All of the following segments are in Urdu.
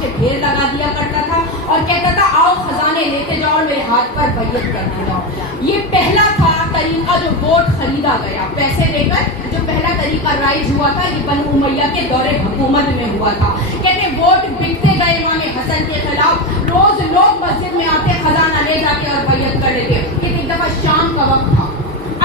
کے ڈھیر لگا دیا کرتا تھا اور کہتا تھا آؤ خزانے لیتے جاؤ اور میرے ہاتھ پر بیعت کرنے جاؤ. یہ پہلا تھا طریقہ جو ووٹ خریدا گیا پیسے دے کر. جو پہلا طریقہ رائج ہوا تھا یہ بنو امیہ کے دور حکومت میں ہوا تھا. کہتے ووٹ بکتے گئے امام حسن کے خلاف. روز لوگ مسجد میں آتے خزانہ لے جاتے اور بیعت کر لیتے. ایک دفعہ شام کا وقت تھا,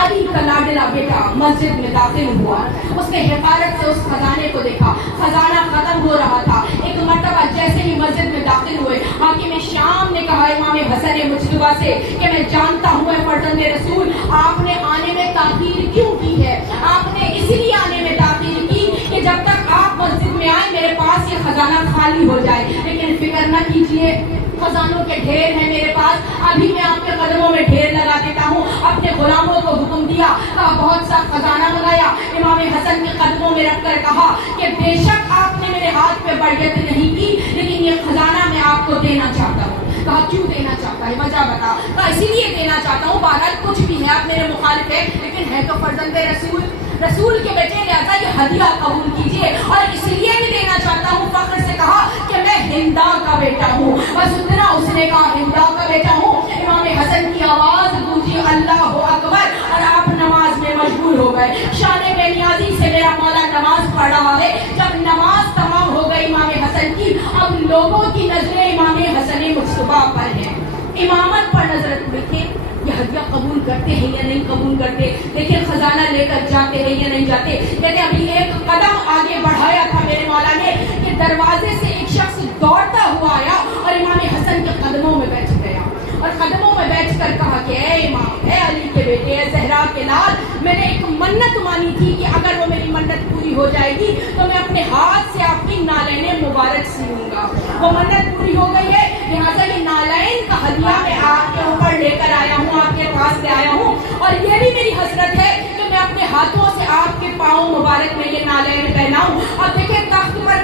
علی کا لاڈلا بیٹا مسجد میں داخل ہوا. اس نے حقارت سے اس خزانے کو دیکھا. خزانہ ختم ہو رہا تھا. ایک مرتبہ جیسے ہی مسجد میں داخل ہوئے حاکم شام نے کہا امام حسن مجتبیٰ سے کہ میں جانتا ہوں اے فرزند رسول آپ نے آنے میں تاخیر کیوں کی ہے. آپ نے اس لیے آنے میں تاخیر کی کہ جب تک آپ مسجد میں آئے میرے پاس یہ خزانہ خالی ہو جائے. لیکن فکر نہ کیجیے, خزانوں کے ڈھیر ہیں میرے پاس. ابھی میں آپ کے قدموں میں ڈھیر لگا دیتا ہوں. اپنے غلاموں کو حکم دیا, کہا بہت سا خزانہ منگایا. امام حسن کے قدموں میں رکھ کر کہا کہ بے شک آپ نے میرے ہاتھ پہ بیعت نہیں کی, لیکن یہ خزانہ میں آپ کو دینا چاہتا ہوں. کہا کیوں دینا چاہتا ہے, وجہ بتا. کہا اسی لیے دینا چاہتا ہوں, بہرحال کچھ بھی ہے آپ میرے مخالف ہے لیکن ہے تو فرزند رسول, رسول کے بیٹے, لہذا یہ ہدیہ قبول کیجیے. اور اس لیے بھی دینا چاہتا ہوں, فخر سے کہا کہ میں ہندا کا بیٹا ہوں. بس اتنا اس نے کہا ہندا کا بیٹا ہوں. امام حسن کی آواز گونجی اللہ اکبر اور آپ نماز میں مشغول ہو گئے. شان بے نیازی سے میرا مولا نماز پڑھ رہا ہے. جب نماز تمام ہو گئی امام حسن کی, اب لوگوں کی نظریں امام حسن مجتبیٰ پر ہیں, امامت پر نظر رکھیں. یہ ہدیہ قبول کرتے ہیں یا نہیں قبول کرتے, لیکن خزانہ لے کر جاتے ہیں یا نہیں جاتے. کہتے ابھی ایک قدم آگے بڑھایا تھا میرے مولا نے کہ دروازے سے ایک شخص دوڑتا ہوا آیا اور امام حسن کے قدموں میں بیٹھ گیا. اور قدموں میں بیٹھ کر کہا کہ اے امام, اے علی کے بیٹے, اے زہرا کے لال, میں نے ایک منت مانی تھی کہ اگر وہ میری منت پوری ہو جائے گی تو میں اپنے ہاتھ سے آپ کی نالین مبارک سیوں گا. وہ منت پوری ہو گئی ہے, لہٰذا یہ نالین کا ہدیہ میں آپ کے اوپر لے کر آیا ہوں, آپ کے پاس لے آیا ہوں. اور یہ بھی میری حسرت ہے کہ میں اپنے ہاتھوں سے آپ کے پاؤں مبارک میں یہ نالین پہناؤں. اب دیکھیں تخت پر